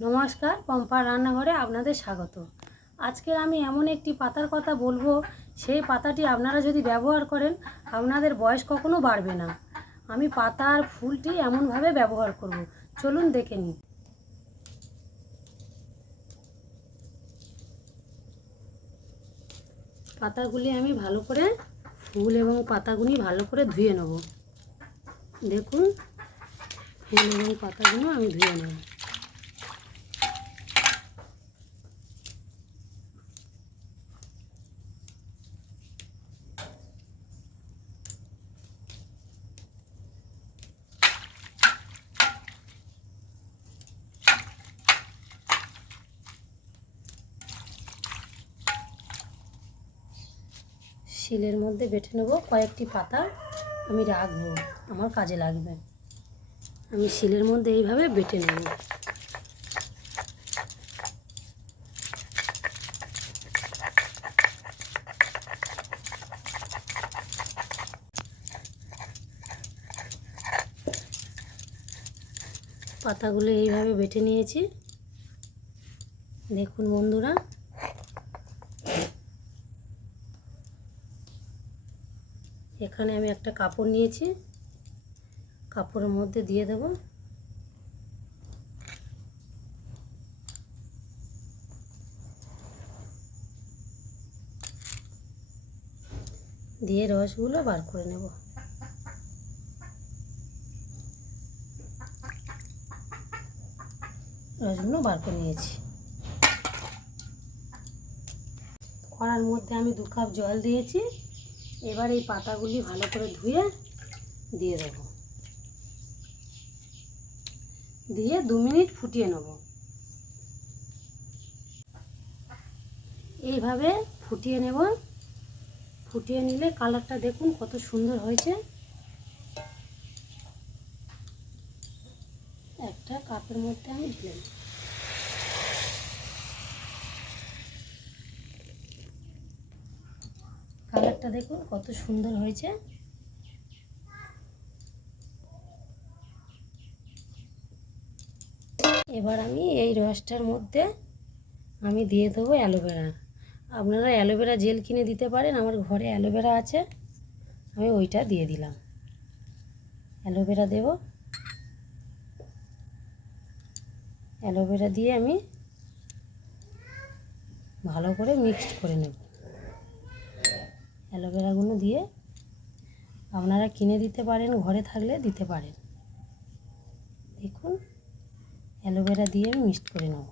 নমস্কার, পম্পার রান্নাঘরে আপনাদের স্বাগত। আজকে আমি এমন একটি পাতার কথা বলবো, সেই পাতাটি আপনারা যদি ব্যবহার করেন আপনাদের বয়স কখনো বাড়বে না। আমি পাতা আর ফুলটি এমনভাবে ব্যবহার করব, চলুন দেখে নিই। পাতাগুলি আমি ভালো করে, ফুল এবং পাতাগুলি ভালো করে ধুয়ে নেব। দেখুন, ফুল এবং পাতাগুলো আমি ধুয়ে নেব। শিলের মধ্যে বেটে নেব, কয়েকটি পাতা আমি রাখবো, আমার কাজে লাগবে। আমি শিলের মধ্যে এইভাবে বেটে নেব। পাতাগুলো এইভাবে বেটে নিয়েছি। দেখুন বন্ধুরা, এখানে আমি একটা কাপড় নিয়েছি, কাপড়ের মধ্যে দিয়ে দেব। দিয়ে রসগুলো বার করে নেব। রসগুলো বার করে নিয়েছি। কড়ার মধ্যে আমি 2 কাপ জল দিয়েছি। এবার এই পাতাগুলি ভালো করে ধুয়ে দিয়ে দেব, দিয়ে 2 মিনিট ফুটিয়ে নেব। এইভাবে ফুটিয়ে নেব। ফুটিয়ে নিলে কালারটা দেখুন কত সুন্দর হয়েছে। একটা কাপের মধ্যে আমি ঢেলে নেব। কালারটা দেখুন কত সুন্দর হয়েছে। এবার আমি এই রসটার মধ্যে আমি দিয়ে দেবো অ্যালোভেরা। আপনারা অ্যালোভেরা জেল কিনে দিতে পারেন, আমার ঘরে অ্যালোভেরা আছে, আমি ওইটা দিয়ে দিলাম। অ্যালোভেরা দেব। অ্যালোভেরা দিয়ে আমি ভালো করে মিক্সড করে নেব। অ্যালোভেরাগুলো দিয়ে আপনারা কিনে দিতে পারেন, ঘরে থাকলে দিতে পারেন। দেখুন, অ্যালোভেরা দিয়ে আমি মিক্সড করে নেব।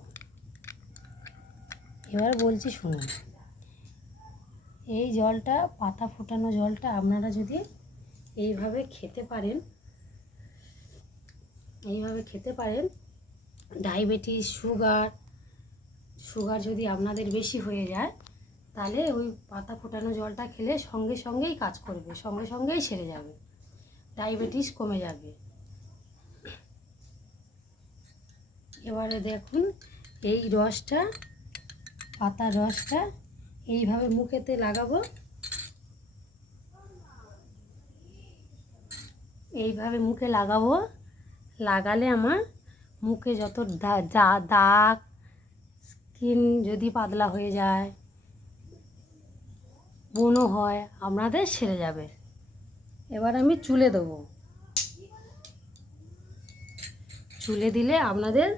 এবার বলছি শুনুন, এই জলটা, পাতা ফোটানো জলটা আপনারা যদি এইভাবে খেতে পারেন, ডায়াবেটিস, সুগার যদি আপনাদের বেশি হয়ে যায়, তাহলে ওই পাতা ফোটানো জলটা খেলে সঙ্গে সঙ্গেই কাজ করবে, সঙ্গে সঙ্গেই সেরে যাবে, ডায়াবেটিস কমে যাবে। এবারে দেখুন, এই রসটা, পাতার রসটা এইভাবে মুখেতে লাগাবো। এইভাবে মুখে লাগাবো। লাগালে আমার মুখে যত দাগ, স্কিন যদি পাতলা হয়ে যায়, ব্রণ হয়, আপনাদের সেরে যাবে। এবার আমি চুলে দেবো। চুলে দিলে আপনাদের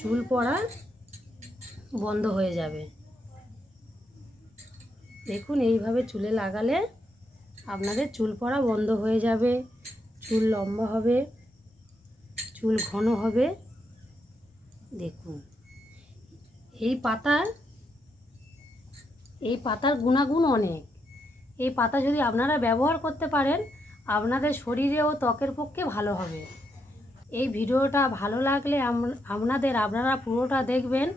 চুল পড়া বন্ধ হয়ে যাবে। দেখুন, এইভাবে চুলে লাগালে আপনাদের চুল পড়া বন্ধ হয়ে যাবে, চুল লম্বা হবে, চুল ঘন হবে। দেখুন, এই পাতার গুণাগুণ অনেক। এই পাতা যদি আপনারা ব্যবহার করতে পারেন, আপনাদের শরীরে ও ত্বকের পক্ষে ভালো হবে। এই ভিডিওটা ভালো লাগলে আপনারা পুরোটা দেখবেন।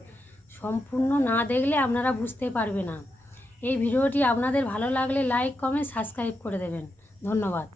সম্পূর্ণ না দেখলে আপনারা বুঝতে পারবে না। এই ভিডিওটি আপনাদের ভালো লাগলে লাইক, কমেন্ট, সাবস্ক্রাইব করে দেবেন। ধন্যবাদ।